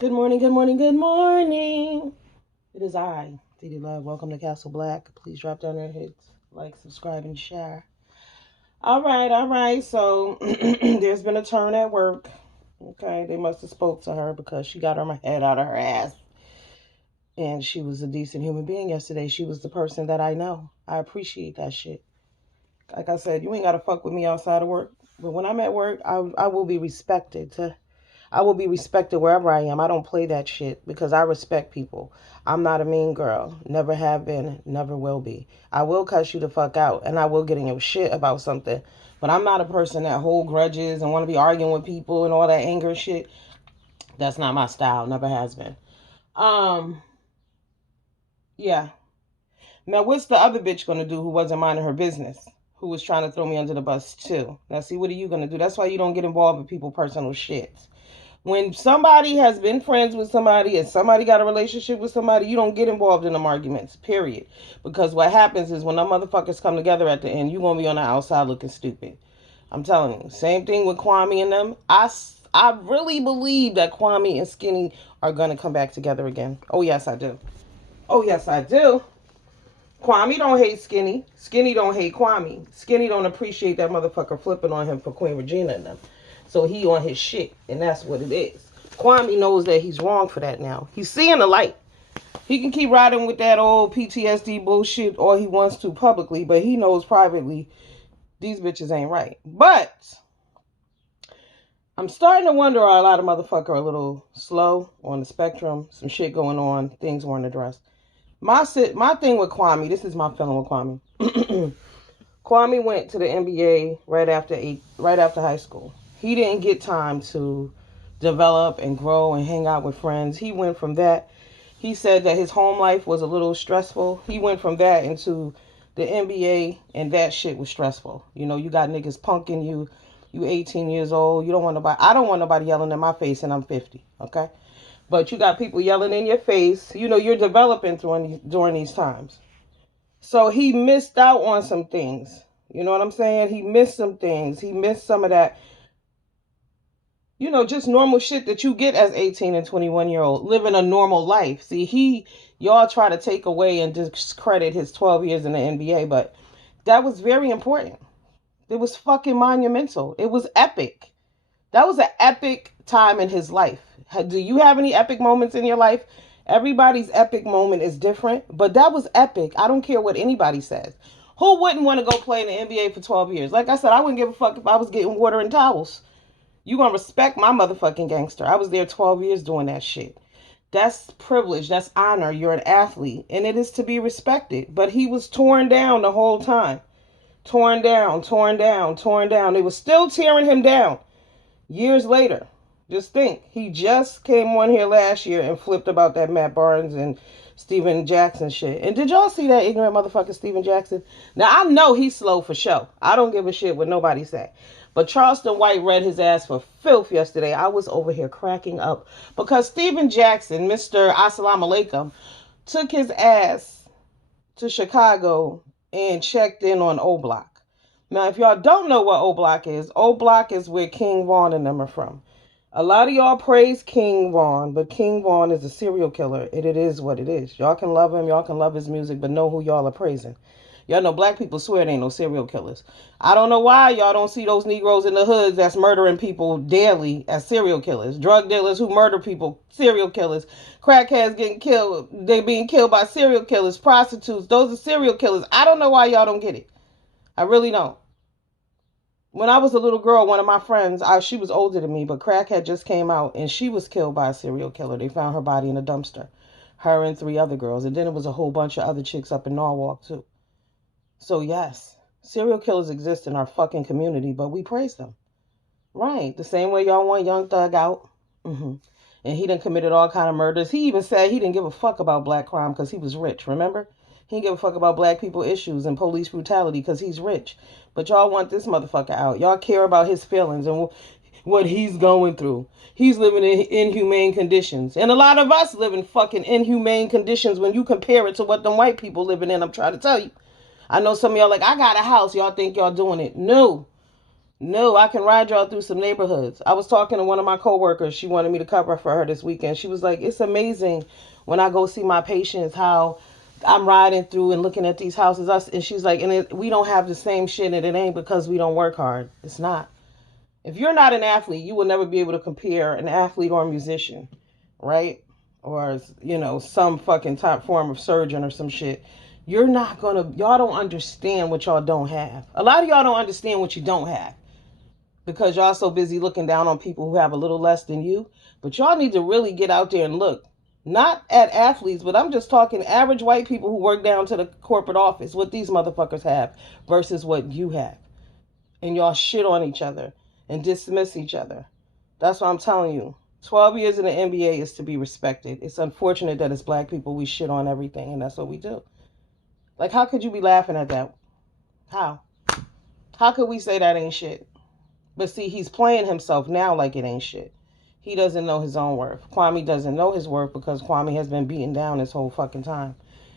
Good morning, good morning, good morning. It is I, Didi Love. Welcome to Castle Black. Please drop down there, hit like, subscribe, and share. All right. So there's been a turn at work. Okay, they must have spoke to her because she got her head out of her ass. And she was a decent human being yesterday. She was the person that I know. I appreciate that shit. Like I said, you ain't gotta fuck with me outside of work. But when I'm at work, I will be respected. I will be respected wherever I am. I don't play that shit because I respect people. I'm not a mean girl. Never have been, never will be. I will cuss you the fuck out and I will get in your shit about something. But I'm not a person that hold grudges and want to be arguing with people and all that anger shit. That's not my style. Never has been. Um, yeah. Now what's the other bitch gonna do who wasn't minding her business? Who was trying to throw me under the bus too? Now see, what are you gonna do? That's why you don't get involved with people's personal shit. When somebody has been friends with somebody and somebody got a relationship with somebody, you don't get involved in them arguments, period. Because what happens is when them motherfuckers come together at the end, you're going to be on the outside looking stupid. I'm telling you. Same thing with Kwame and them. I really believe that Kwame and Skinny are going to come back together again. Oh, yes, I do. Oh, yes, I do. Kwame don't hate Skinny. Skinny don't hate Kwame. Skinny don't appreciate that motherfucker flipping on him for Queen Regina and them. So he on his shit, and that's what it is. Kwame knows that he's wrong for that now. He's seeing the light. He can keep riding with that old PTSD bullshit all he wants to publicly, but he knows privately these bitches ain't right. But I'm starting to wonder, are a lot of motherfuckers a little slow on the spectrum? Some shit going on, things weren't addressed. My thing with Kwame, this is my feeling with Kwame. Kwame went to the NBA right after high school. He didn't get time to develop and grow and hang out with friends. He went from that. He said that his home life was a little stressful. He went from that into the NBA, and that shit was stressful. You know, you got niggas punking you. You 18 years old. You don't want nobody. I don't want nobody yelling in my face, and I'm 50. Okay, but you got people yelling in your face. You know, you're developing during these times. So he missed out on some things. You know what I'm saying? He missed some things. He missed some of that, just normal shit that you get as 18 and 21-year-old, living a normal life. See, y'all try to take away and discredit his 12 years in the NBA, but that was very important. It was fucking monumental. It was epic. That was an epic time in his life. Do you have any epic moments in your life? Everybody's epic moment is different, but that was epic. I don't care what anybody says. Who wouldn't want to go play in the NBA for 12 years? Like I said, I wouldn't give a fuck if I was getting water and towels. You gonna respect my motherfucking gangster. I was there 12 years doing that shit. That's privilege. That's honor. You're an athlete, and it is to be respected. But he was torn down the whole time. Torn down, torn down, torn down. They were still tearing him down years later. Just think, he just came on here last year and flipped about that Matt Barnes and Steven Jackson shit. And did y'all see that ignorant motherfucker Steven Jackson? Now I know he's slow for show. I don't give a shit what nobody say. But Charleston White read his ass for filth yesterday. I was over here cracking up because Steven Jackson, Mr. Assalamu Alaikum, took his ass to Chicago and checked in on O Block. Now, if y'all don't know what O Block is where King Vaughn and them are from. A lot of y'all praise King Vaughn, but King Vaughn is a serial killer, and it is what it is. Y'all can love him, y'all can love his music, but know who y'all are praising. Y'all know black people swear they ain't no serial killers. I don't know why y'all don't see those Negroes in the hoods that's murdering people daily as serial killers. Drug dealers who murder people, serial killers. Crackheads getting killed, they being killed by serial killers. Prostitutes, those are serial killers. I don't know why y'all don't get it. I really don't. When I was a little girl, one of my friends, she was older than me, but crack had just came out, and she was killed by a serial killer. They found her body in a dumpster. Her and three other girls. And then it was a whole bunch of other chicks up in Norwalk, too. So, yes, serial killers exist in our fucking community, but we praise them. Right. The same way y'all want Young Thug out. Mm-hmm. And he done committed all kind of murders. He even said he didn't give a fuck about black crime because he was rich, remember? He didn't give a fuck about black people issues and police brutality because he's rich. But y'all want this motherfucker out. Y'all care about his feelings and what he's going through. He's living in inhumane conditions. And a lot of us live in fucking inhumane conditions when you compare it to what them white people living in. I'm trying to tell you. I know some of y'all like, I got a house. Y'all think y'all doing it. No. No, I can ride y'all through some neighborhoods. I was talking to one of my coworkers. She wanted me to cover for her this weekend. She was like, it's amazing when I go see my patients how I'm riding through and looking at these houses. And she's like, we don't have the same shit, and it ain't because we don't work hard. It's not. If you're not an athlete, you will never be able to compare an athlete or a musician, right? Or, some fucking top form of surgeon or some shit. You're not gonna, y'all don't understand what y'all don't have. A lot of y'all don't understand what you don't have because y'all so busy looking down on people who have a little less than you. But y'all need to really get out there and look. Not at athletes, but I'm just talking average white people who work down to the corporate office, what these motherfuckers have versus what you have. And y'all shit on each other and dismiss each other. That's what I'm telling you. 12 years in the NBA is to be respected. It's unfortunate that as black people we shit on everything, and that's what we do. Like, how could you be laughing at that? How? How could we say that ain't shit? But see, he's playing himself now like it ain't shit. He doesn't know his own worth. Kwame doesn't know his worth because Kwame has been beaten down this whole fucking time.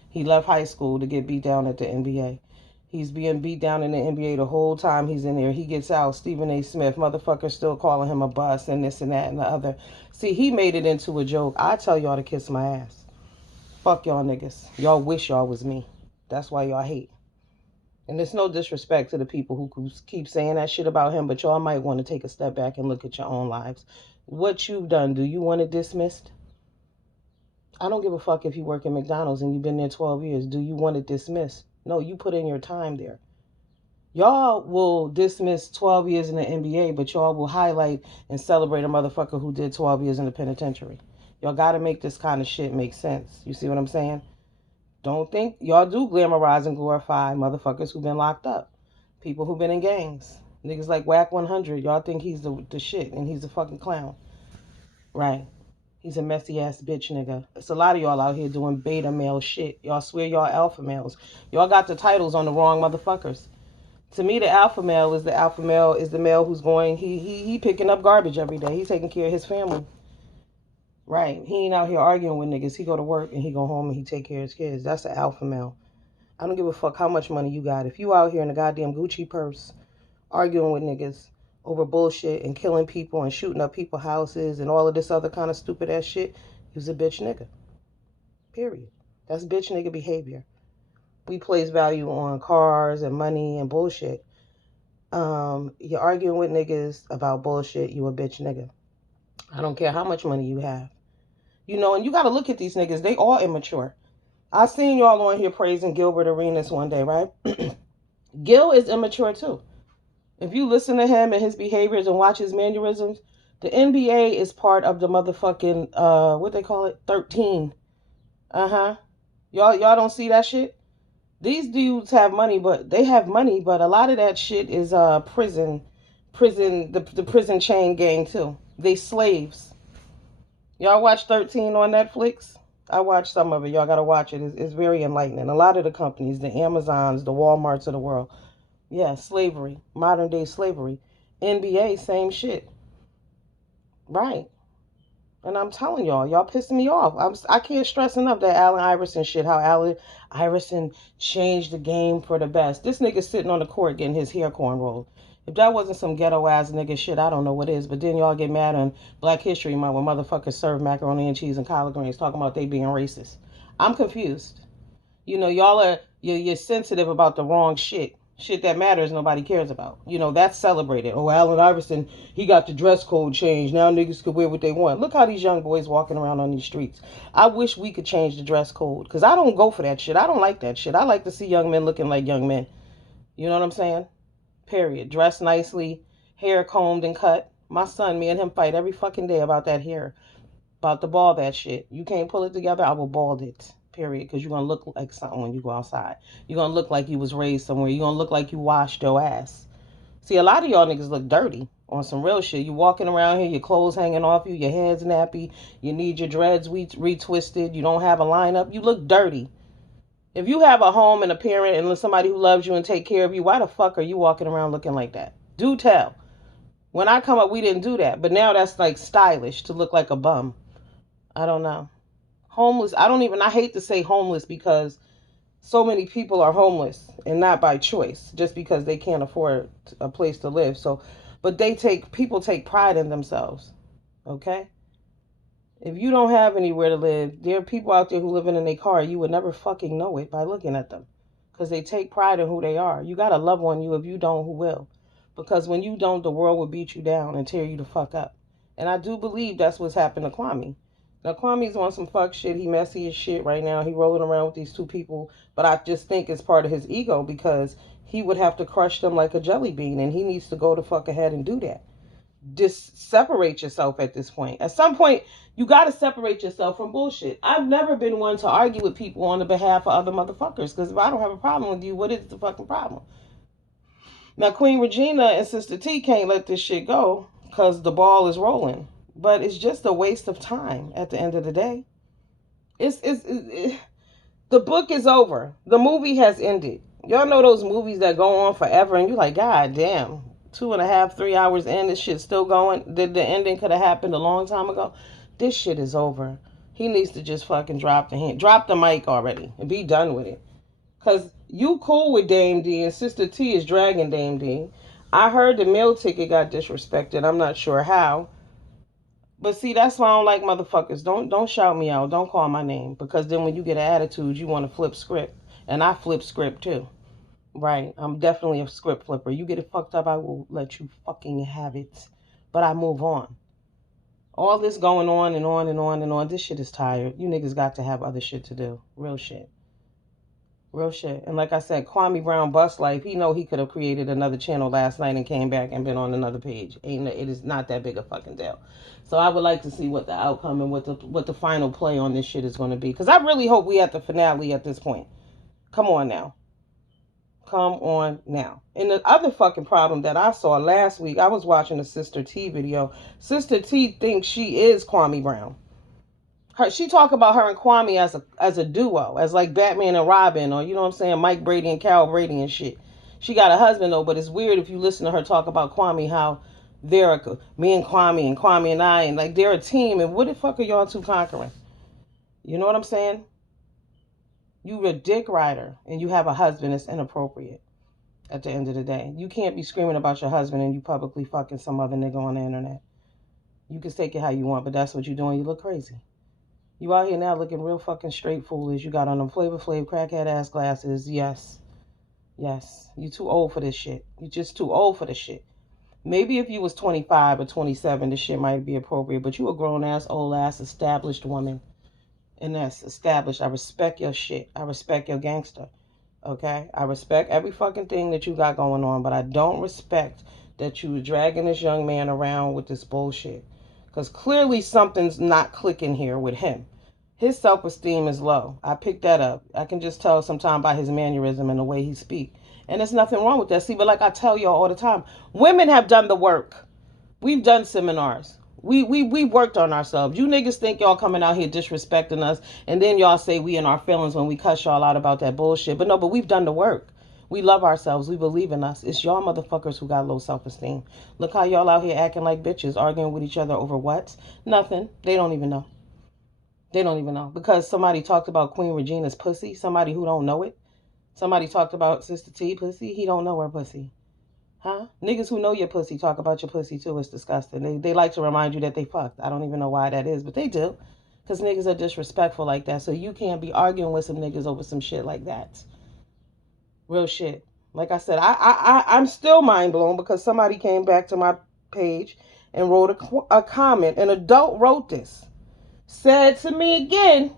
He left high school to get beat down at the NBA. He's being beat down in the NBA the whole time he's in there. He gets out. Stephen A. Smith, motherfucker, still calling him a bust and this and that and the other. See, he made it into a joke. I tell y'all to kiss my ass. Fuck y'all niggas. Y'all wish y'all was me. That's why y'all hate. And it's no disrespect to the people who keep saying that shit about him, but y'all might want to take a step back and look at your own lives. What you've done, do you want it dismissed? I don't give a fuck if you work at McDonald's and you've been there 12 years. Do you want it dismissed? No, you put in your time there. Y'all will dismiss 12 years in the NBA, but y'all will highlight and celebrate a motherfucker who did 12 years in the penitentiary. Y'all got to make this kind of shit make sense. You see what I'm saying? Don't think y'all do glamorize and glorify motherfuckers who've been locked up. People who've been in gangs. Niggas like Whack 100. Y'all think he's the shit and he's a fucking clown. Right. He's a messy ass bitch nigga. It's a lot of y'all out here doing beta male shit. Y'all swear y'all alpha males. Y'all got the titles on the wrong motherfuckers. To me, the alpha male is the male who's going, he picking up garbage every day. He's taking care of his family. Right. He ain't out here arguing with niggas. He go to work and he go home and he take care of his kids. That's the alpha male. I don't give a fuck how much money you got. If you out here in a goddamn Gucci purse arguing with niggas over bullshit and killing people and shooting up people's houses and all of this other kind of stupid ass shit, you's a bitch nigga. Period. That's bitch nigga behavior. We place value on cars and money and bullshit. You're arguing with niggas about bullshit, you a bitch nigga. I don't care how much money you have. And you got to look at these niggas. They all immature. I seen y'all on here praising Gilbert Arenas one day, right? Gil is immature too. If you listen to him and his behaviors and watch his mannerisms, the NBA is part of the motherfucking, what they call it? 13. Uh-huh. Y'all don't see that shit? These dudes have money, but a lot of that shit is the prison chain gang too. They slaves. Y'all watch 13 on Netflix? I watched some of it. Y'all gotta watch it. It's very enlightening. A lot of the companies, the Amazons, the Walmarts of the world, yeah, slavery, modern day slavery. NBA, same shit. Right. And I'm telling y'all pissing me off. I can't stress enough that Allen Iverson shit, how Allen Iverson changed the game for the best. This nigga sitting on the court getting his hair cornrowed. If that wasn't some ghetto ass nigga shit, I don't know what is. But then y'all get mad on Black History Month when motherfuckers serve macaroni and cheese and collard greens talking about they being racist. I'm confused. You're sensitive about the wrong shit. Shit that matters nobody cares about. That's celebrated. Oh, Allen Iverson, he got the dress code changed. Now niggas could wear what they want. Look how these young boys walking around on these streets. I wish we could change the dress code because I don't go for that shit. I don't like that shit. I like to see young men looking like young men. You know what I'm saying? Period. Dress nicely, hair combed and cut. My son, me and him fight every fucking day about that hair. About to bald that shit. You can't pull it together, I will bald it. Period. Because you're going to look like something when you go outside. You're going to look like you was raised somewhere. You're going to look like you washed your ass. See, a lot of y'all niggas look dirty on some real shit. You walking around here, your clothes hanging off you, your head's nappy, you need your dreads retwisted, you don't have a lineup. You look dirty. If you have a home and a parent and somebody who loves you and take care of you, why the fuck are you walking around looking like that? Do tell. When I come up, we didn't do that. But now that's like stylish to look like a bum. I don't know. Homeless. I hate to say homeless because So many people are homeless and not by choice, just because they can't afford a place to live. So, but people take pride in themselves. Okay, if you don't have anywhere to live, there are people out there who living in a car. You would never fucking know it by looking at them, because they take pride in who they are. You gotta love on you. If you don't, who will? Because when you don't, the world will beat you down and tear you the fuck up. And I do believe that's what's happened to Kwame. Now Kwame's on some fuck shit. He messy as shit right now. He rolling around with these two people, but I just think it's part of his ego, because he would have to crush them like a jelly bean, and he needs to go the fuck ahead and do that. Just separate yourself at this point. At some point, you got to separate yourself from bullshit. I've never been one to argue with people on the behalf of other motherfuckers, because if I don't have a problem with you, what is the fucking problem? Now, Queen Regina and Sister T can't let this shit go because the ball is rolling. But it's just a waste of time at the end of the day. The book is over. The movie has ended. Y'all know those movies that go on forever, and you're like, God damn, 2.5, 3 hours in, this shit's still going. The ending could have happened a long time ago. This shit is over. He needs to just fucking drop the mic already, and be done with it. Cause you cool with Dame D, and Sister T is dragging Dame D. I heard the meal ticket got disrespected. I'm not sure how. But see, that's why I don't like motherfuckers. Don't shout me out. Don't call my name. Because then when you get an attitude, you want to flip script. And I flip script too. Right. I'm definitely a script flipper. You get it fucked up, I will let you fucking have it. But I move on. All this going on and on and on and on. This shit is tired. You niggas got to have other shit to do. Real shit. Real shit. And like I said, Kwame Brown Bust Life, he know he could have created another channel last night and came back and been on another page. It is not that big a fucking deal. So I would like to see what the outcome and what the final play on this shit is going to be. Because I really hope we at the finale at this point. Come on now. Come on now. And the other fucking problem that I saw last week, I was watching a Sister T video. Sister T thinks she is Kwame Brown. She talk about her and Kwame as a duo, as like Batman and Robin, or you know what I'm saying, Mike Brady and Carol Brady and shit. She got a husband though, but it's weird if you listen to her talk about Kwame, how me and Kwame and I, and like they're a team. And what the fuck are y'all two conquering? You know what I'm saying? You a dick rider and you have a husband that's inappropriate. At the end of the day, you can't be screaming about your husband and you publicly fucking some other nigga on the internet. You can take it how you want, but that's what you're doing. You look crazy. You out here now looking real fucking straight foolish. You got on them Flavor Flav crackhead ass glasses. Yes. Yes. You too old for this shit. You just too old for this shit. Maybe if you was 25 or 27, this shit might be appropriate. But you a grown ass, old ass, established woman. And that's established. I respect your shit. I respect your gangster. Okay? I respect every fucking thing that you got going on. But I don't respect that you were dragging this young man around with this bullshit. Because clearly something's not clicking here with him. His self-esteem is low. I picked that up. I can just tell sometimes by his mannerism and the way he speaks. And there's nothing wrong with that. See, but like I tell y'all all the time, women have done the work. We've done seminars. We worked on ourselves. You niggas think y'all coming out here disrespecting us, and then y'all say we in our feelings when we cuss y'all out about that bullshit. But no, but we've done the work. We love ourselves. We believe in us. It's y'all motherfuckers who got low self-esteem. Look how y'all out here acting like bitches, arguing with each other over what? Nothing. They don't even know. They don't even know. Because somebody talked about Queen Regina's pussy. Somebody who don't know it. Somebody talked about Sister T pussy. He don't know her pussy. Huh? Niggas who know your pussy talk about your pussy too. It's disgusting. They like to remind you that they fucked. I don't even know why that is, but they do. Because niggas are disrespectful like that. So you can't be arguing with some niggas over some shit like that. Real shit. Like I said, I'm still mind blown because somebody came back to my page and wrote a comment. An adult wrote this. Said to me again,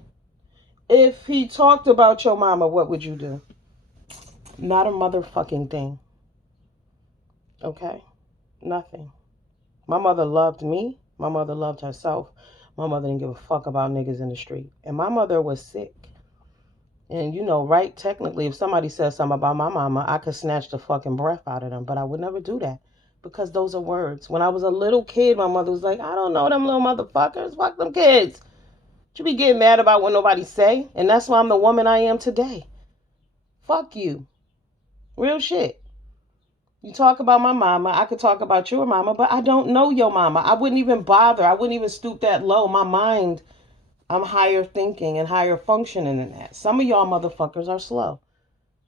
if he talked about your mama, what would you do? Not a motherfucking thing. Okay? Nothing. My mother loved me. My mother loved herself. My mother didn't give a fuck about niggas in the street. And my mother was sick. And you know, right, technically, if somebody says something about my mama, I could snatch the fucking breath out of them. But I would never do that. Because those are words. When I was a little kid, my mother was like, I don't know them little motherfuckers. Fuck them kids. You be getting mad about what nobody say. And that's why I'm the woman I am today. Fuck you. Real shit. You talk about my mama, I could talk about your mama, but I don't know your mama. I wouldn't even bother. I wouldn't even stoop that low. My mind I'm higher thinking and higher functioning than that. Some of y'all motherfuckers are slow.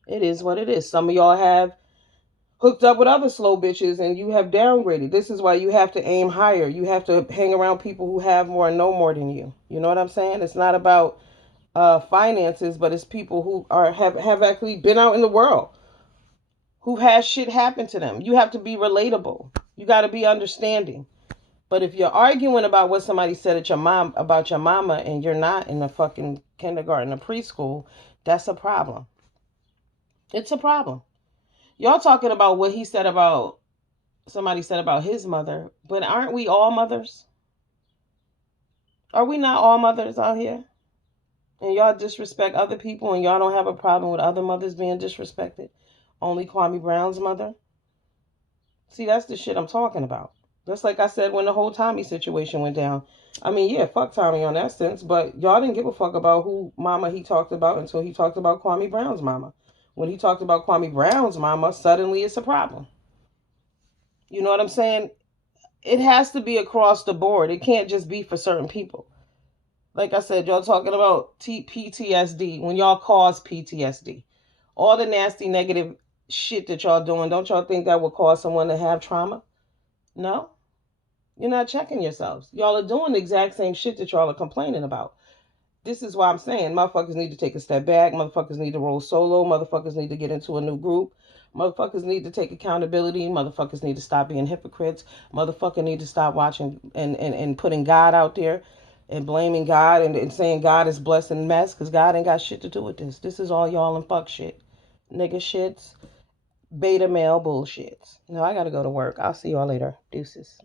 It is what it is. Some of y'all have hooked up with other slow bitches and you have downgraded. This is why you have to aim higher. You have to hang around people who have more and know more than you. You know what I'm saying? It's not about finances, but it's people who have actually been out in the world, who has shit happen to them. You have to be relatable. You got to be understanding. But if you're arguing about what somebody said at your mom about your mama and you're not in the fucking kindergarten or preschool, that's a problem. It's a problem. Y'all talking about what he said about somebody said about his mother, but aren't we all mothers? Are we not all mothers out here? And y'all disrespect other people and y'all don't have a problem with other mothers being disrespected? Only Kwame Brown's mother? See, that's the shit I'm talking about. Just like I said when the whole Tommy situation went down. I mean, yeah, fuck Tommy on that sense, but y'all didn't give a fuck about who mama he talked about until he talked about Kwame Brown's mama. When he talked about Kwame Brown's mama, suddenly it's a problem. You know what I'm saying? It has to be across the board. It can't just be for certain people. Like I said, y'all talking about PTSD when y'all cause PTSD. All the nasty negative shit that y'all doing, don't y'all think that would cause someone to have trauma? No? You're not checking yourselves. Y'all are doing the exact same shit that y'all are complaining about. This is why I'm saying motherfuckers need to take a step back. Motherfuckers need to roll solo. Motherfuckers need to get into a new group. Motherfuckers need to take accountability. Motherfuckers need to stop being hypocrites. Motherfucker need to stop watching and putting God out there and blaming God and saying God is blessing mess because God ain't got shit to do with this. This is all y'all and fuck shit. Nigga shits, beta male bullshits. No, I gotta go to work. I'll see y'all later. Deuces.